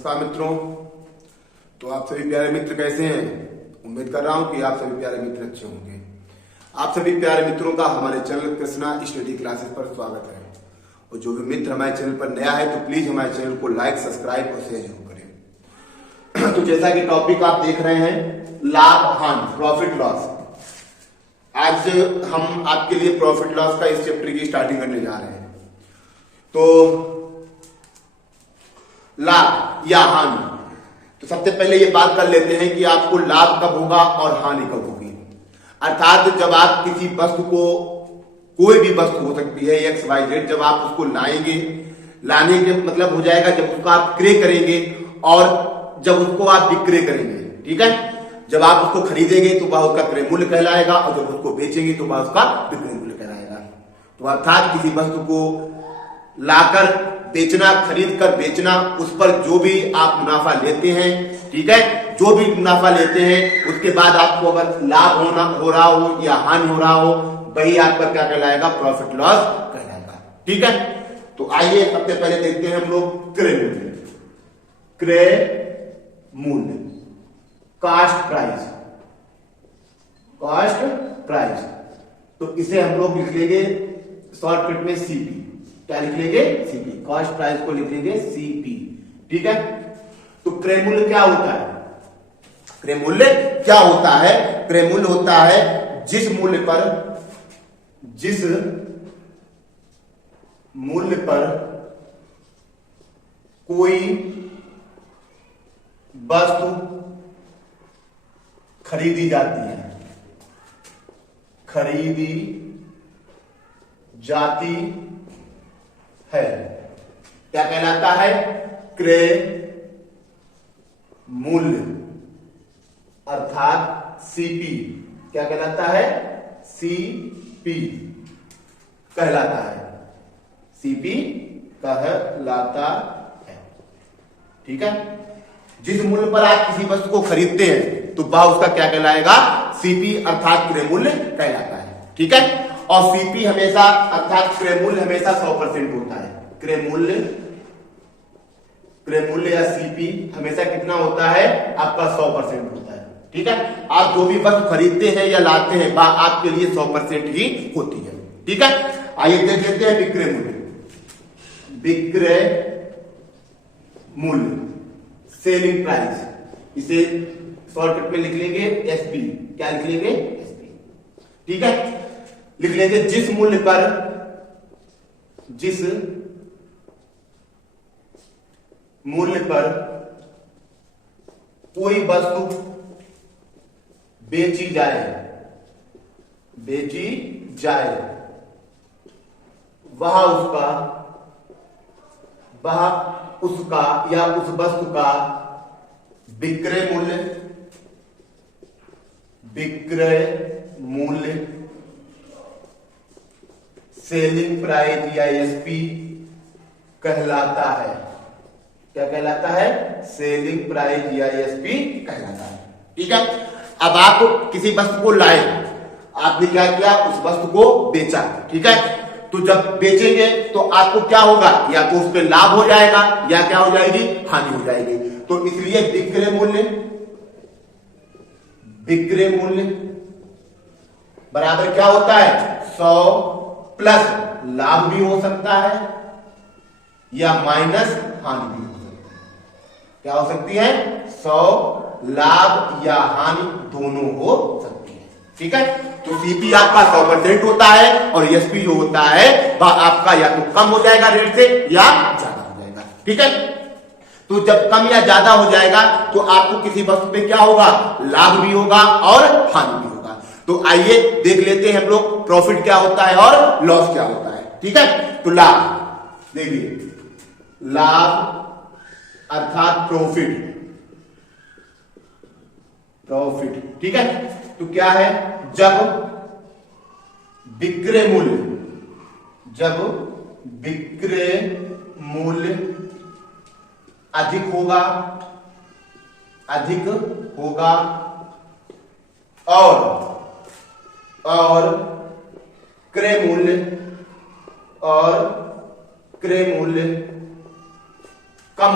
नमस्कार मित्रों। तो आप सभी प्यारे मित्र कैसे हैं? उम्मीद कर रहा हूं कि आप सभी प्यारे मित्र अच्छे होंगे। आप सभी प्यारे मित्रों का हमारे चैनल कृष्णा स्टडी क्लासेस पर स्वागत है। और जो भी मित्र हमारे चैनल पर नया है तो प्लीज हमारे चैनल को लाइक, सब्सक्राइब और शेयर जरूर करें। तो जैसा कि टॉपिक आप देख रहे हैं, लाभ हानि, प्रॉफिट लॉस। आज हम आपके लिए प्रॉफिट लॉस का इस चैप्टर की स्टार्टिंग करने जा रहे हैं। तो लाभ या हानि, तो सबसे पहले ये बात कर लेते हैं कि आपको लाभ कब होगा और हानि कब होगी। अर्थात जब आप किसी वस्तु को, कोई भी वस्तु हो सकती है XYZ, जब आप उसको लाएंगे, लाने के मतलब हो जाएगा जब उसको आप क्रय करेंगे और जब उसको आप विक्रय करेंगे। ठीक है, जब आप उसको खरीदेंगे तो वह उसका क्रय मूल्य कहलाएगा और जब उसको बेचेंगे तो वह उसका विक्रय मूल्य कहलाएगा। तो अर्थात किसी वस्तु को लाकर बेचना, खरीद कर बेचना, उस पर जो भी आप मुनाफा लेते हैं, ठीक है, जो भी मुनाफा लेते हैं उसके बाद आपको अगर लाभ हो रहा हो या हानि हो रहा हो, वही आपका क्या कहलाएगा? प्रॉफिट लॉस कहलाएगा। ठीक है, तो आइए सबसे पहले देखते हैं हम लोग क्रय मूल्य। क्रय मूल्य, कॉस्ट प्राइस, कॉस्ट प्राइस, तो इसे हम लोग लिख लेंगे शॉर्टकट में सीपी। क्या लिख लेंगे? सीपी। कॉस्ट प्राइस को लिख लेंगे सीपी। ठीक है, तो क्रय मूल्य क्या होता है? क्रय मूल्य क्या होता है? क्रय मूल्य होता है जिस मूल्य पर कोई वस्तु खरीदी जाती है, खरीदी जाती है, क्या कहलाता है? क्रय मूल्य, अर्थात सीपी। क्या कहलाता है? सीपी कहलाता है, सीपी कहलाता है। ठीक है, जिस मूल्य पर आप किसी वस्तु को खरीदते हैं तो वह उसका क्या कहलाएगा? सीपी अर्थात क्रय मूल्य कहलाता है। ठीक है, और सीपी हमेशा अर्थात क्रय मूल्य हमेशा 100% होता है। क्रय मूल्य या सीपी हमेशा कितना होता है? आपका 100% होता है। ठीक है, आप जो भी वस्तु खरीदते हैं या लाते हैं वह आपके लिए 100% ही होती है। ठीक है, आइए देख लेते हैं विक्रय मूल्य। विक्रय मूल्य, सेलिंग प्राइस, इसे शॉर्टकट में लिख लेंगे एसपी। क्या लिख लेंगे? एसपी। ठीक है, लिख लेंगे जिस मूल्य पर कोई वस्तु बेची जाए वह उसका या उस वस्तु का विक्रय मूल्य सेलिंग प्राइस या एसपी कहलाता है। क्या कहलाता है? सेलिंग प्राइस या एसपी कहलाता है। ठीक है, अब आप किसी वस्तु को लाए, आपने क्या किया? उस वस्तु को बेचा। ठीक है, तो जब बेचेंगे तो आपको क्या होगा? या तो उस पर लाभ हो जाएगा या क्या हो जाएगी? हानि हो जाएगी। तो इसलिए विक्रय मूल्य बराबर क्या होता है? 100 प्लस लाभ भी हो सकता है या माइनस हानि भी हो सकती है। क्या हो सकती है? 100 लाभ या हानि दोनों हो सकती है। ठीक है, तो सीपी आपका 100% होता है और एसपी जो होता है वह आपका या तो कम हो जाएगा रेट से या ज्यादा हो जाएगा। ठीक है, तो जब कम या ज्यादा हो जाएगा तो आपको किसी वस्तु पे क्या होगा? लाभ भी होगा और हानि भी होगा। तो आइए देख लेते हैं हम लोग प्रॉफिट क्या होता है और लॉस क्या होता है। ठीक है, तो लाभ देखिए, लाभ अर्थात प्रॉफिट। ठीक है, तो क्या है? जब विक्रय मूल्य अधिक होगा और क्रय मूल्य कम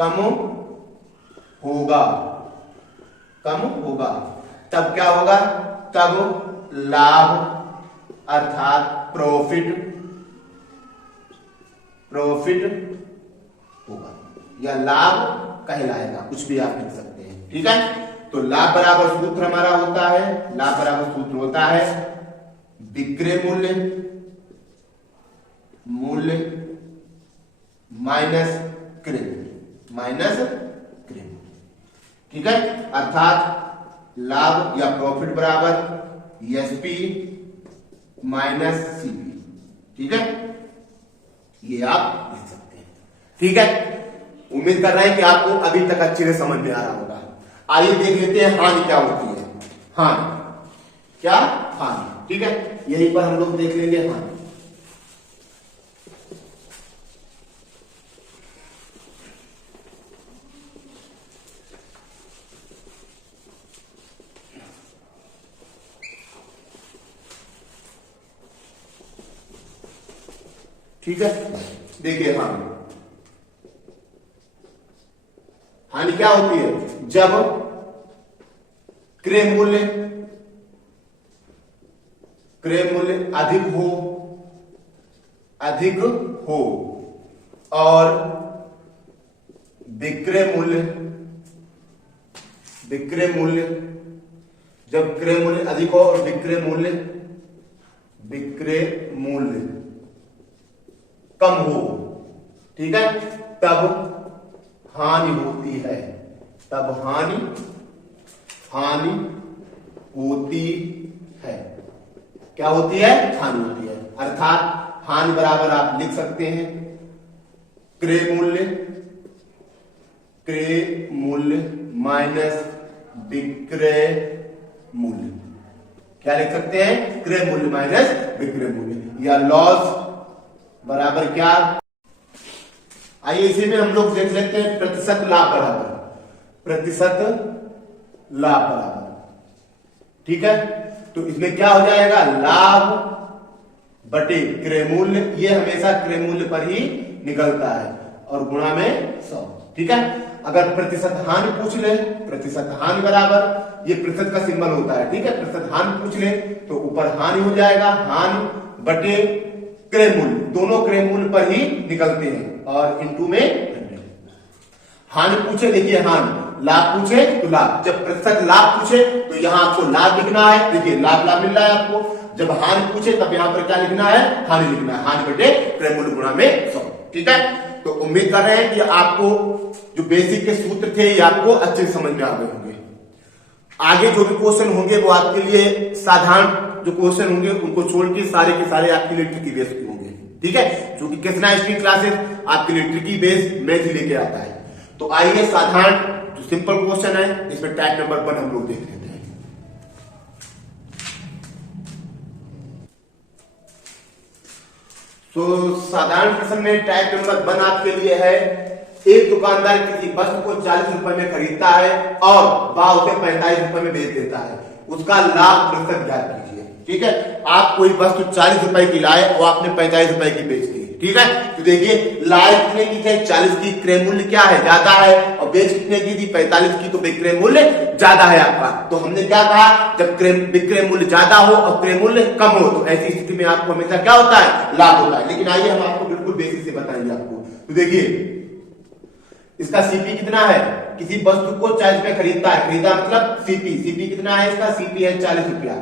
कम होगा, कम होगा, तब क्या होगा, तब लाभ अर्थात प्रॉफिट होगा या लाभ कहलाएगा, कुछ भी आप लिख सकते हैं। ठीक है, तो लाभ बराबर सूत्र हमारा होता है, लाभ बराबर सूत्र होता है विक्रय मूल्य माइनस क्रय मूल्य। ठीक है, अर्थात लाभ या प्रॉफिट बराबर एसपी माइनस सीपी। ठीक है, ये आप लिख सकते हैं। ठीक है, उम्मीद कर रहे हैं कि आपको अभी तक अच्छे से समझ में आ रहा होगा। आइए देख लेते हैं हानि क्या होती है। हानि क्या, हानि। ठीक है, यहीं पर हम लोग देख लेंगे हानि। ठीक है, देखिए हानि, हानि क्या होती है, जब क्रय मूल्य अधिक हो और विक्रय मूल्य जब क्रय मूल्य अधिक हो और विक्रय मूल्य कम हो, ठीक है, तब हानि होती है, तब हानि होती है। क्या होती है, हानि होती है। अर्थात हानि बराबर आप लिख सकते हैं क्रय मूल्य माइनस विक्रय मूल्य। क्या लिख सकते हैं, क्रय मूल्य माइनस विक्रय मूल्य, या लॉस बराबर क्या। आइए इसी में हम लोग देख लेते हैं प्रतिशत लाभ बराबर। ठीक है, तो इसमें क्या हो जाएगा, लाभ बटे क्रय मूल्य, ये हमेशा क्रय मूल्य पर ही निकलता है, और गुणा में 100। ठीक है, अगर प्रतिशत हानि पूछ ले, प्रतिशत हानि बराबर, ये प्रतिशत का सिंबल होता है। ठीक है, प्रतिशत हानि पूछ ले तो ऊपर हानि हो जाएगा, हानि बटे क्रय मूल्य, दोनों क्रय मूल्य पर ही निकलते हैं, और इंटू में 100। हानि पूछे, देखिए हानि, लाभ पूछे तो लाभ, जब प्रतिशत लाभ पूछे तो यहां आपको लाभ लिखना है। देखिए लाभ मिल रहा है आपको। जब हानि पूछे तब यहां पर क्या लिखना है, हानि लिखना है, हानि बटे क्रय मूल्य गुणा में 100। ठीक है, तो उम्मीद कर रहे हैं कि आपको जो बेसिक के सूत्र थे ये आपको अच्छे से समझ में आ गए होंगे। आगे जो भी क्वेश्चन होंगे वो आपके लिए साधारण जो क्वेश्चन होंगे उनको छोड़ के सारे आपके लिए ट्रिकी बेस होंगे। ठीक है, जो कि कृष्णा स्ट्रीम क्लासेस आपके लिए ट्रिकी बेस मैथ लेके आता है। तो आइए साधारण जो सिंपल क्वेश्चन है इसमें टाइप नंबर 1 हम लोग देख लेते हैं। तो साधारण प्रश्न में टाइप नंबर 1 आपके लिए है, एक दुकानदार किसी वस्तु को 40 रुपए में खरीदता है और वह उसे 45 रुपए में बेच देता है, उसका लाभ प्रतिशत ज्ञात कीजिए। ठीक है, आप कोई वस्तु 40 रुपए की लाए और आपने 45 रुपए की बेच दी। ठीक है, तो देखिए लाए कितने की थे, 40 की, क्रय मूल्य क्या है, ज्यादा है, और बेच कितने की थी, 45 की, तो विक्रय मूल्य ज्यादा है आपका। तो हमने क्या कहा, जब विक्रय मूल्य ज्यादा हो और क्रय मूल्य कम हो तो ऐसी स्थिति में आपको हमेशा क्या होता है, लाभ होता है। लेकिन आइए हम आपको बिल्कुल बेसिक से बताएंगे आपको। तो देखिए इसका सीपी कितना है, किसी वस्तु को 40 रुपए खरीदता है, खरीदा मतलब सीपी कितना है, इसका सीपी है 40 रुपया,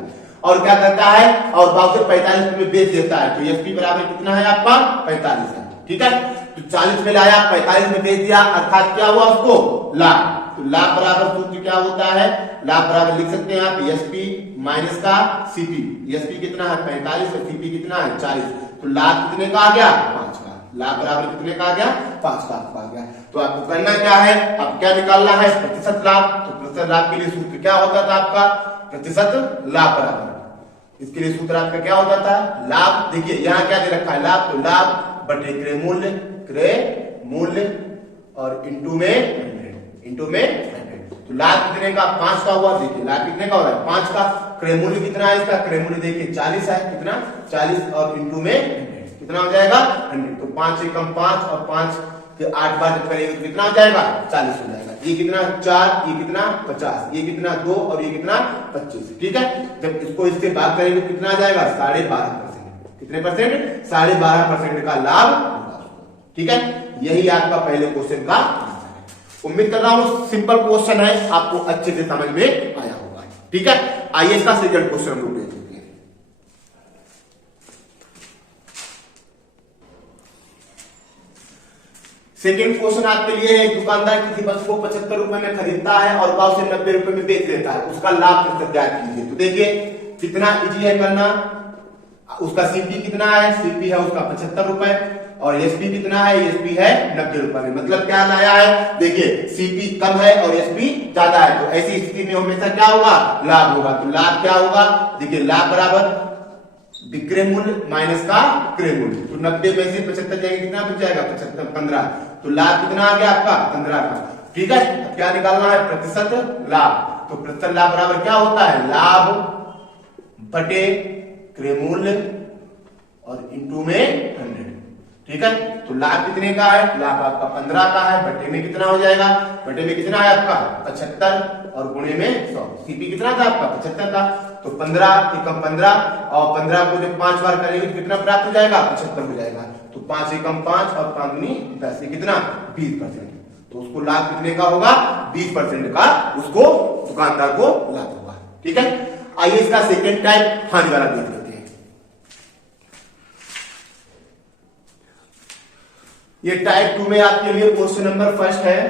और क्या करता है, और भाव से 45 रुपए में बेच देता है, तो एसपी बराबर कितना है आपका, 45 है। ठीक है, तो 40 में लाया 45 में बेच दिया, अर्थात क्या हुआ उसको, लाभ। तो लाभ बराबर सूत्र क्या होता है, लाभ बराबर लिख सकते हैं आप एसपी माइनस का सीपी। एसपी कितना है 45 और सीपी कितना है 40, तो लाभ कितने का आ गया, 5 का। लाभ बराबर कितने का आ गया, 5 का आपका आ गया। तो आपको करना क्या है, अब क्या निकालना है, प्रतिशत लाभ। तो प्रतिशत लाभ के लिए सूत्र क्या होता था आपका, प्रतिशत लाभ बराबर, इसके लिए सूत्र आपका क्या होता था, लाभ। देखिए यहाँ क्या दे रखा है, लाभ, तो लाभ बटे क्रय मूल्य और इंटू में 100। तो लाभ कितने का, 5 का हुआ। देखिए लाभ कितने का हो रहा है, 5 का। क्रय मूल्य कितना है इसका, क्रय मूल्य देखिए 40 है, कितना 40, और इंटू में कितना हो जाएगा 100। तो 5 से कम 5 और 5 फिर 8 बार जब करेंगे तो कितना हो जाएगा 40 हो जाएगा। ये कितना 4, ये कितना 50, ये कितना 2 और ये कितना 25। ठीक है, जब इसको इससे भाग करेंगे तो कितना आ जाएगा 12.5%। कितने परसेंट 12.5% का लाभ होगा। ठीक है, यही आपका पहले क्वेश्चन का आंसर है। उम्मीद कर रहा हूं सिंपल क्वेश्चन है, आपको अच्छे से समझ में आया होगा। ठीक है, आइए इसका सेकंड क्वेश्चन हम लोग देख लेते हैं। सेकेंड क्वेश्चन आपके लिए है, दुकानदार किसी वस्तु को 75 रुपए में खरीदता है और वह उसे 90 रुपए में बेच देता है, उसका लाभ प्रतिशत ज्ञात कीजिए। तो देखिए कितना इजी है करना, उसका सीपी कितना है, सीपी है उसका 75 रुपए और एसपी कितना है, एसपी है 90 रुपए में। मतलब क्या लाया है, देखिए सीपी कम है और एसपी ज्यादा है, तो ऐसी स्थिति में हमेशा क्या होगा लाभ होगा। तो लाभ क्या होगा, देखिए लाभ बराबर विक्रय मूल्य माइनस का क्रय मूल्य। तो 90 में से 75 जाएंगे कितना बच जाएगा 75 15, तो लाभ कितना आ गया आपका 15 का। ठीक है, अब क्या निकालना है प्रतिशत लाभ। तो प्रतिशत लाभ बराबर क्या होता है, लाभ बटे क्रय मूल्य और इंटू में 100। ठीक है, तो लाभ कितने का है, लाभ आपका 15 का है, बटे में कितना हो जाएगा, बटे में कितना है आपका 75 और गुणे में 100। सीपी कितना था आपका 75 था, तो 15 एकम 15 और 15 को जब 5 बार करेंगे तो कितना प्राप्त हो जाएगा 75 हो जाएगा। तो 5 एकम 5 और 5 दूनी 10, ये कितना 20%। तो उसको लाभ कितने का होगा 20% का उसको दुकानदार को लाभ होगा। ठीक है, आइए इसका सेकेंड टाइप हानि वाला देख लेते हैं। ये टाइप 2 में आपके लिए क्वेश्चन नंबर फर्स्ट है,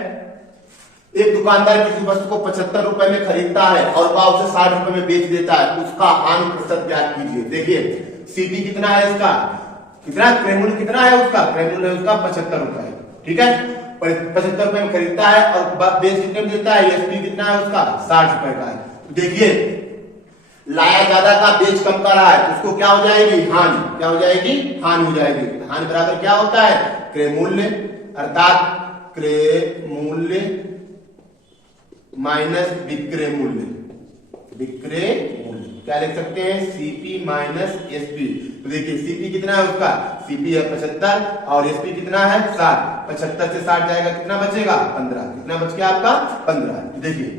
एक दुकानदार किसी वस्तु को 75 रुपए में खरीदता है और वह उसे 60 रुपए में बेच देता है, उसका हानि प्रतिशत ज्ञात कीजिए। देखिए सीपी कितना है इसका, कितना क्रय मूल्य कितना है उसका, क्रय मूल्य उसका 75 रुपए। ठीक है, 75 रुपए में खरीदता है और बेच कितने में देता है, एसपी कितना है उसका 60 रुपए का है। तो देखिए लाया ज्यादा का बेच कम का रहा है, उसको क्या हो जाएगी हानि, क्या हो जाएगी हानि हो जाएगी। हानि बराबर क्या होता है क्रय मूल्य, अर्थात क्रय मूल्य माइनस विक्रय मूल्य, विक्रय मूल्य क्या लिख सकते हैं सीपी माइनस एसपी। तो देखिए सीपी कितना है उसका, सीपी है 75 और एसपी कितना है 60, 75 से 60 जाएगा कितना बचेगा 15, कितना बच गया आपका 15। देखिए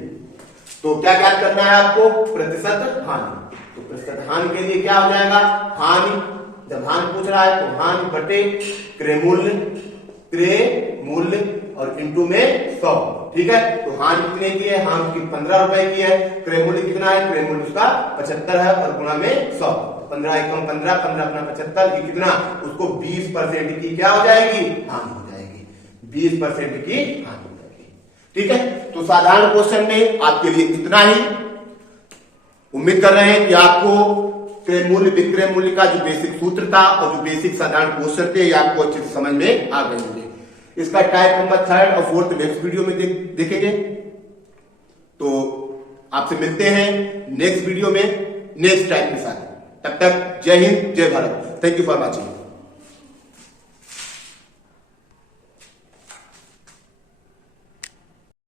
तो क्या ज्ञात करना है आपको प्रतिशत हानि। तो प्रतिशत हानि के लिए क्या हो जाएगा, हानि जब हानि पूछ रहा है तो हानि बटे क्रय मूल्य, क्रय मूल्य और इंटू में 100। ठीक है, तो हानि कितने की है, हानि की 15 रुपए की है, क्रय मूल्य कितना है, क्रय मूल्य उसका 75 है और गुणा में 100, 15 एकम 15, 15 अपना 75, ये कितना उसको 20% की क्या हो जाएगी हानि हो जाएगी, 20% की हानि हो जाएगी। ठीक है, तो साधारण क्वेश्चन में आपके लिए इतना ही। उम्मीद कर रहे हैं कि आपको क्रय मूल्य विक्रय मूल्य का जो बेसिक सूत्र था और जो बेसिक साधारण क्वेश्चन थे ये आपको अच्छे से समझ में आ गए होंगे। इसका टाइप नंबर 3 और 4 नेक्स्ट वीडियो में देखेंगे। तो आपसे मिलते हैं नेक्स्ट वीडियो में नेक्स्ट टाइप के साथ। तब तक जय हिंद जय Bharat. Thank you for watching.